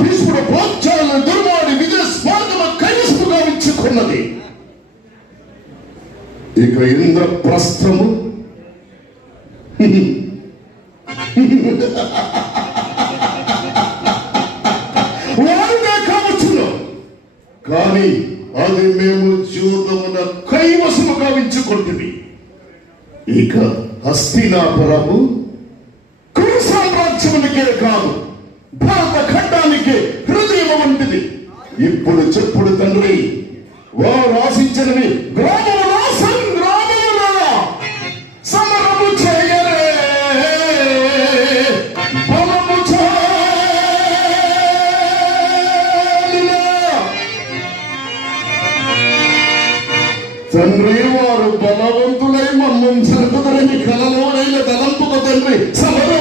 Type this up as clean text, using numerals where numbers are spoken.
భీష్ముడు ప్రోత్సాహాలను దుర్మాడి విజయ స్వాగమ కైవసము గావించుకున్నది. ఇక ఇంద్రప్రస్థము వారిగా కావచ్చును, కానీ అది మేము జీవితమున కైవసము గావించుకుంటుంది. ఇక హస్తినాపురము కురు సామ్రాజ్యమునికే కాదు, భారత ఖండానికి హృదయం వంటిది. ఇప్పుడు చెప్పుడు తండ్రి, వారు ఆశించినవి గ్రామముల సంగ్రామముల సమరము చేయరే, బలము చాలినా. తండ్రి, వారు బలవంతులై మమ్మల్ని జరుపుదరని కలలోనైన తలంపుకు తండ్రి సమర